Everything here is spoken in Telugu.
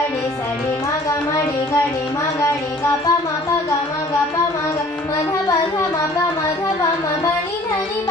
గడి సరి మగ మడి గడి మగడి గప మ ప గ మ గ ప మ గ మధ పధ మ ప మధ ప మ బని ధని ప